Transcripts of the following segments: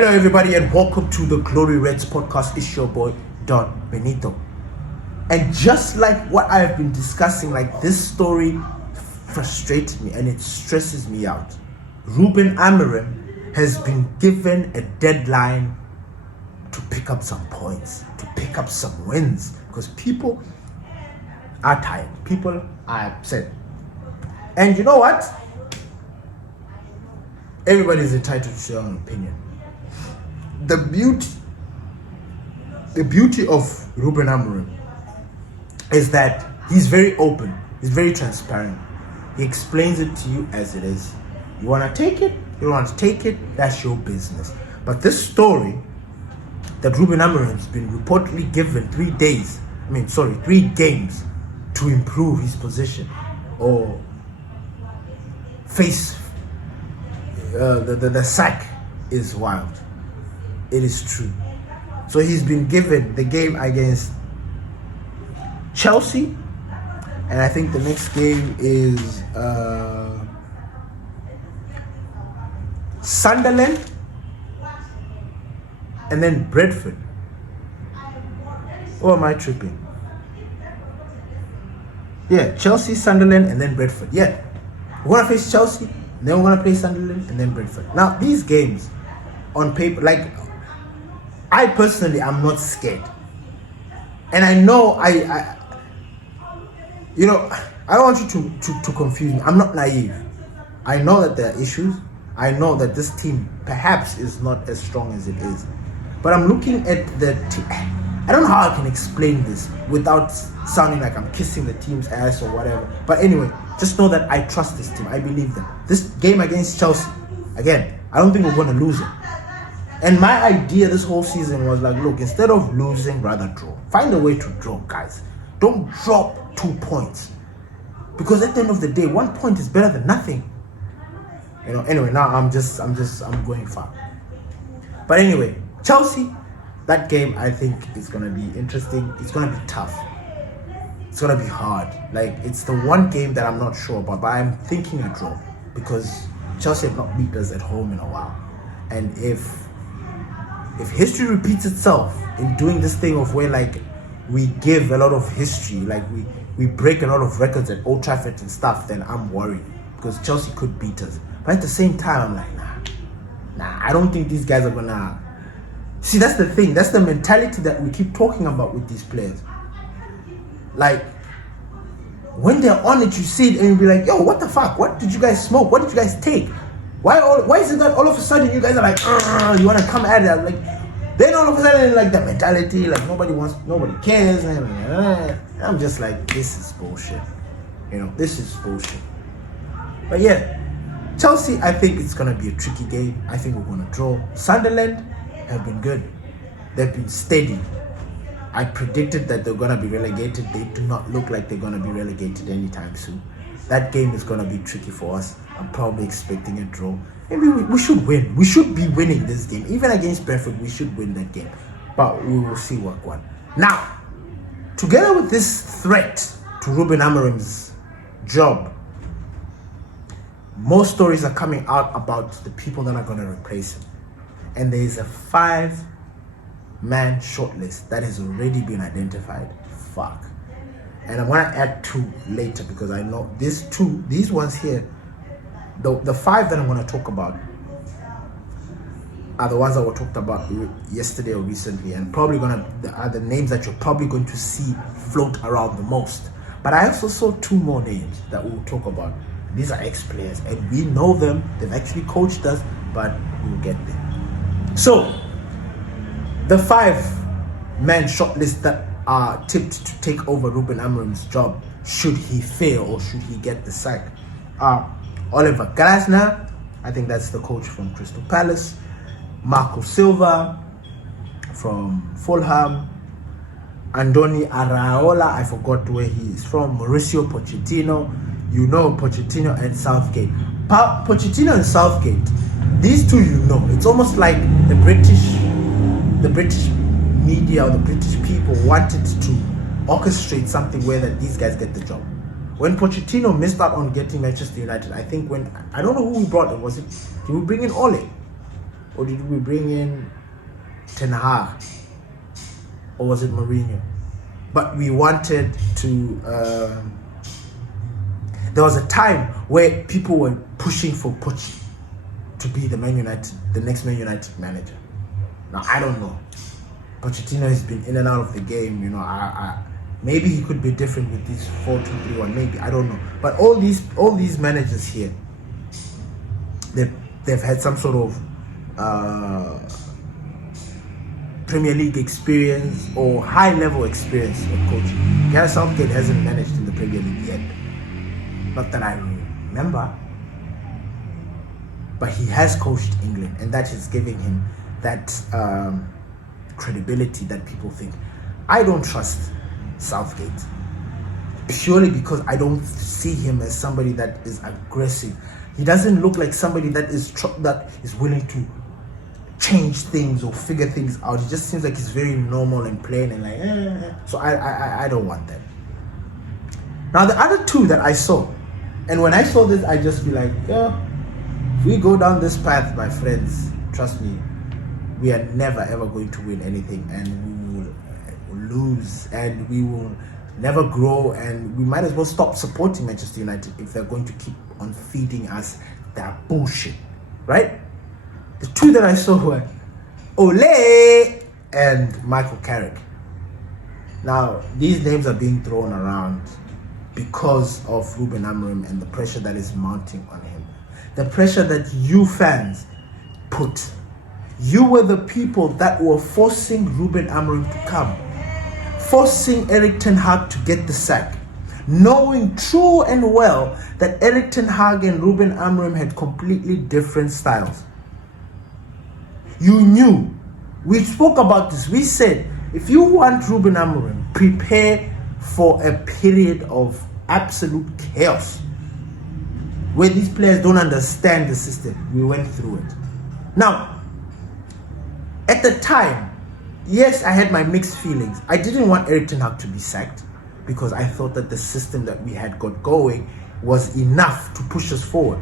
Hello everybody and welcome to the Glory Reds podcast. It's your boy Don Benito. And just like what I have been discussing, like this story frustrates me and it stresses me out. Ruben Amorim has been given a deadline to pick up some points, to pick up some wins, because people are tired, people are upset. And you know what? Everybody is entitled to their own opinion. The beauty of Ruben Amorim is that he's very open, he's very transparent. He explains it to you as it is. You want to take it, you don't want to take it, that's your business. But this story that Ruben Amorim has been reportedly given 3 games to improve his position or face the sack is wild. It is true. So he's been given the game against Chelsea, and I think the next game is Sunderland, and then Brentford. Or am I tripping? Yeah, Chelsea, Sunderland, and then Brentford. Yeah, we're gonna face Chelsea, then we're gonna play Sunderland, and then Brentford. Now these games, on paper, like, I personally am not scared, and I know I don't want you to confuse me. I'm not naive. I know that there are issues. I know that this team perhaps is not as strong as it is, but I'm looking at the team. I don't know how I can explain this without sounding like I'm kissing the team's ass or whatever. But anyway, just know that I trust this team. I believe them. This game against Chelsea, again, I don't think we're going to lose it. And my idea this whole season was like, look, instead of losing, rather draw. Find a way to draw, guys. Don't drop 2 points, because at the end of the day, 1 point is better than nothing. Anyway, now I'm going far. But anyway, Chelsea, that game I think is gonna be interesting. It's gonna be tough. It's gonna be hard. Like, it's the one game that I'm not sure about, but I'm thinking a draw, because Chelsea have not beat us at home in a while. And if history repeats itself in doing this thing of where, like, we give a lot of history, like we break a lot of records at Old Trafford and stuff, then I'm worried, because Chelsea could beat us. But at the same time, I'm like, nah, I don't think these guys are gonna. See, that's the thing. That's the mentality that we keep talking about with these players. Like, when they're on it, you see it and you'll be like, yo, what the fuck? What did you guys smoke? What did you guys take? Why is it that all of a sudden you guys are like, you want to come at it? I'm like, then all of a sudden, like, the mentality, like, nobody cares. And I'm just like, this is bullshit. This is bullshit. But yeah, Chelsea, I think it's going to be a tricky game. I think we're going to draw. Sunderland have been good. They've been steady. I predicted that they're going to be relegated. They do not look like they're going to be relegated anytime soon. That game is going to be tricky for us. I'm probably expecting a draw. Maybe we should win. We should be winning this game. Even against Brentford, we should win that game. But we will see what one. Now, together with this threat to Ruben Amorim's job, more stories are coming out about the people that are going to replace him. And there is a 5-man shortlist that has already been identified. Fuck. And I'm going to add 2 later, because I know these ones here, the 5 that I'm going to talk about are the ones that were talked about yesterday or recently, and probably are the names that you're probably going to see float around the most. But I also saw 2 more names that we'll talk about. These are ex-players, and we know them. They've actually coached us, but we'll get there. So, the 5-man shortlist that are tipped to take over Ruben Amorim's job, should he fail or should he get the sack, are Oliver Glasner, I think that's the coach from Crystal Palace, Marco Silva from Fulham, Andoni Araola, I forgot where he is from, Mauricio Pochettino, Pochettino and Southgate. Pochettino and Southgate, these two, it's almost like the British media or the British people wanted to orchestrate something where that these guys get the job. When Pochettino missed out on getting Manchester United, I think I don't know who we brought in. Did we bring in Ole? or did we bring in Ten Hag, or was it Mourinho? But we wanted to. There was a time where people were pushing for Poch to be the next Man United manager. Now I don't know. Pochettino has been in and out of the game. You know, maybe he could be different with this 4-2-3-1. Maybe, I don't know. But all these managers here, they've had some sort of Premier League experience or high level experience of coaching. Gareth Southgate hasn't managed in the Premier League yet, not that I remember. But he has coached England, and that is giving him that credibility that people think. I don't trust Southgate purely because I don't see him as somebody that is aggressive. He doesn't look like somebody that is willing to change things or figure things out. He just seems like he's very normal and plain and like So I don't want that. Now the other two that I saw, and when I saw this, I just be like, if we go down this path, my friends, trust me, we are never ever going to win anything, and we will lose, and we will never grow, and we might as well stop supporting Manchester United if they're going to keep on feeding us that bullshit, right? The two that I saw were Ole and Michael Carrick. Now, these names are being thrown around because of Ruben Amorim and the pressure that is mounting on him. The pressure that you fans put. You were the people that were forcing Ruben Amorim to come. Forcing Erik ten Hag to get the sack. Knowing true and well that Erik ten Hag and Ruben Amorim had completely different styles. You knew. We spoke about this. We said, if you want Ruben Amorim, prepare for a period of absolute chaos where these players don't understand the system. We went through it. Now, at the time, yes, I had my mixed feelings. I didn't want Erik ten Hag to be sacked because I thought that the system that we had got going was enough to push us forward.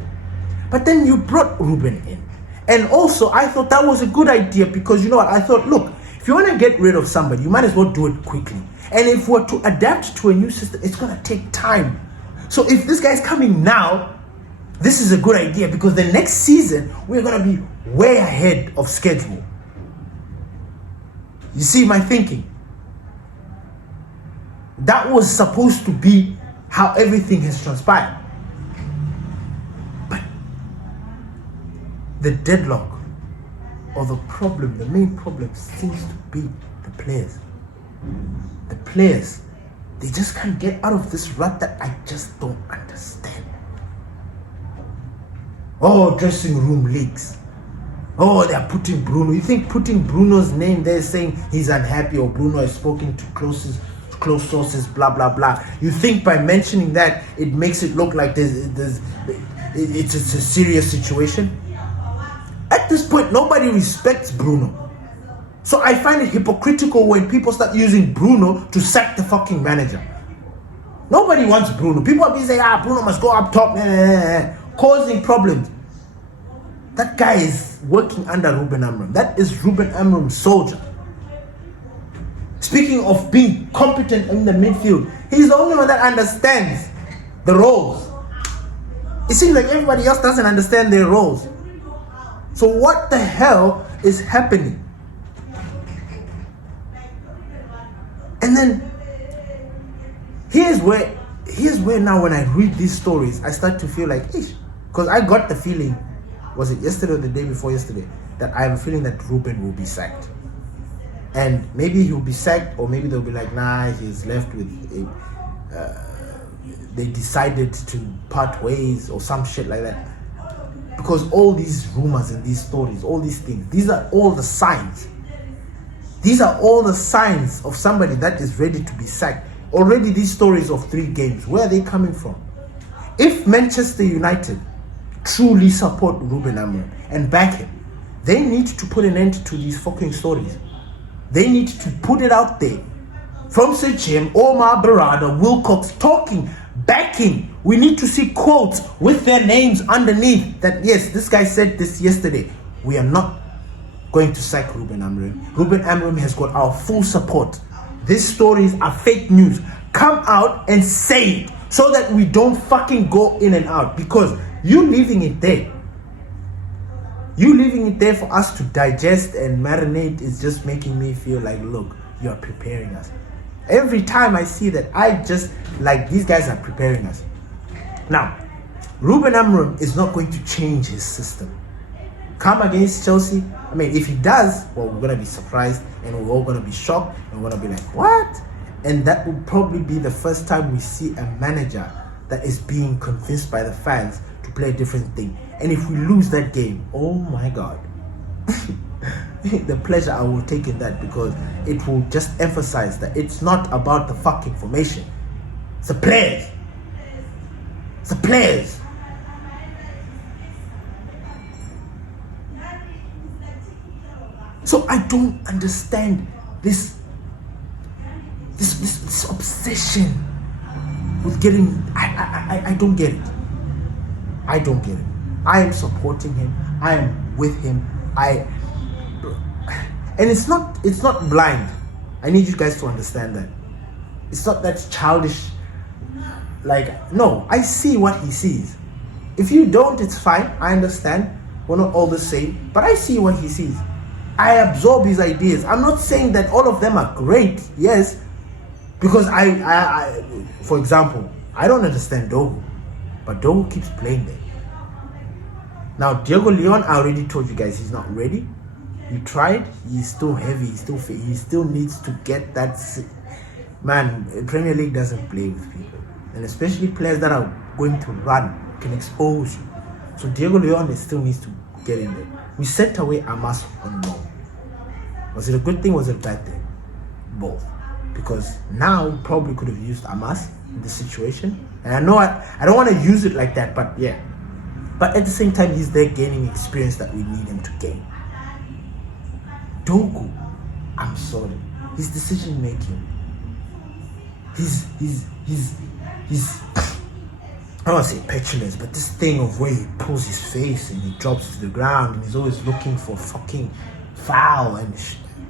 But then you brought Ruben in. And also, I thought that was a good idea because, you know what, I thought, look, if you want to get rid of somebody, you might as well do it quickly. And if we're to adapt to a new system, it's going to take time. So if this guy's coming now, this is a good idea because the next season, we're going to be way ahead of schedule. You see my thinking? That was supposed to be how everything has transpired. But the deadlock or the problem, the main problem seems to be the players. The players, they just can't get out of this rut that I just don't understand. Oh, dressing room leaks. Oh, they're putting Bruno. You think putting Bruno's name there saying he's unhappy or Bruno has spoken to close sources, blah, blah, blah. You think by mentioning that, it makes it look like it's a serious situation? At this point, nobody respects Bruno. So I find it hypocritical when people start using Bruno to sack the fucking manager. Nobody wants Bruno. People are saying, Bruno must go up top, causing problems. That guy is working under Ruben Amorim. That is Ruben Amorim's soldier. Speaking of being competent in the midfield, he's the only one that understands the roles. It seems like everybody else doesn't understand their roles. So what the hell is happening? And then here's where now when I read these stories, I start to feel like, because I got the feeling, was it yesterday or the day before yesterday, that I have a feeling that Ruben will be sacked. And maybe he'll be sacked, or maybe they'll be like, nah, he's left with they decided to part ways or some shit like that. Because all these rumors and these stories, all these things, these are all the signs. These are all the signs of somebody that is ready to be sacked. Already these stories of 3 games, where are they coming from? If Manchester United truly support Ruben Amorim and back him, they need to put an end to these fucking stories. They need to put it out there. From Sir Jim, Omar Barada, Wilcox talking, backing. We need to see quotes with their names underneath that, yes, this guy said this yesterday. We are not going to sack Ruben Amorim. Ruben Amorim has got our full support. These stories are fake news. Come out and say it so that we don't fucking go in and out, because you leaving it there. You leaving it there for us to digest and marinate is just making me feel like, look, you are preparing us. Every time I see that, I just like, these guys are preparing us. Now, Ruben Amorim is not going to change his system. Come against Chelsea, I mean, if he does, well, we're going to be surprised and we're all going to be shocked and we're going to be like, what? And that will probably be the first time we see a manager that is being convinced by the fans to play a different thing. And if we lose that game, oh my God, the pleasure I will take in that, because it will just emphasize that it's not about the fucking formation. It's the players. It's the players. So I don't understand this obsession with getting. I don't get it. I don't get it. I am supporting him. I am with him. And it's not blind. I need you guys to understand that. It's not that childish. Like, no, I see what he sees. If you don't, it's fine. I understand. We're not all the same. But I see what he sees. I absorb his ideas. I'm not saying that all of them are great. Yes. Because I for example, I don't understand Dogu. But Dogu keeps playing there. Now, Diego Leon, I already told you guys, he's not ready. You tried. He's still heavy. He still needs to get that. Man, Premier League doesn't play with people. And especially players that are going to run, can expose you. So Diego Leon still needs to get in there. We sent away Amas on loan. Was it a good thing? Was it a bad thing? Both. Because now we probably could have used Amas in this situation. And I know I don't want to use it like that, but yeah. But at the same time, he's there gaining experience that we need him to gain. Dogu, I'm sorry. His decision making. He's I don't want to say petulance, but this thing of where he pulls his face and he drops to the ground and he's always looking for fucking foul and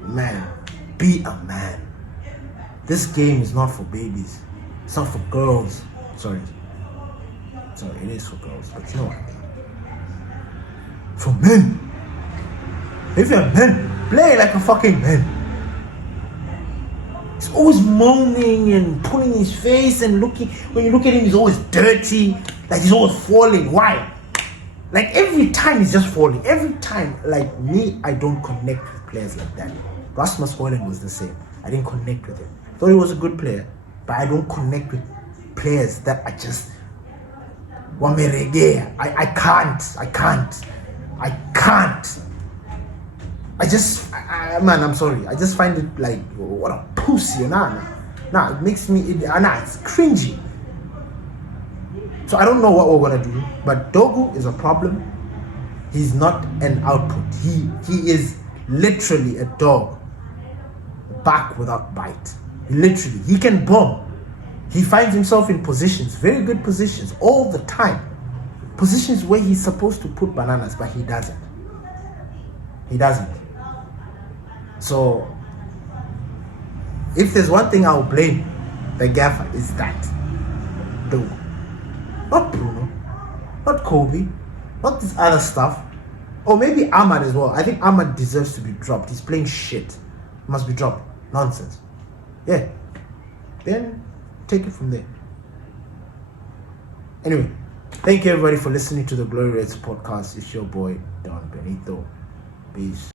man, be a man. This game is not for babies. It's not for girls. Sorry, it is for girls, but you know what? For men. If you're a man, play like a fucking man. He's always moaning and pulling his face and looking. When you look at him, he's always dirty. Like he's always falling. Why? Like every time he's just falling. Every time. Like me, I don't connect with players like that. Rasmus Højlund was the same. I didn't connect with him. Thought he was a good player, but I don't connect with players that are just wamerege. I can't. Man, I'm sorry. I just find it like, what a pussy. Nah, it makes me, it's cringy. So I don't know what we're going to do. But Dogu is a problem. He's not an output. He is literally a dog. Back without bite. He can bomb. He finds himself in positions, very good positions, all the time. Positions where he's supposed to put bananas, but he doesn't. So, if there's one thing I'll blame the gaffer, is that. Dogu. Not Bruno. Not Kobe. Not this other stuff. Or maybe Ahmad as well. I think Ahmad deserves to be dropped. He's playing shit. Must be dropped. Nonsense. Yeah. Then take it from there. Anyway, thank you everybody for listening to the Glory Reds podcast. It's your boy Don Benito. Peace.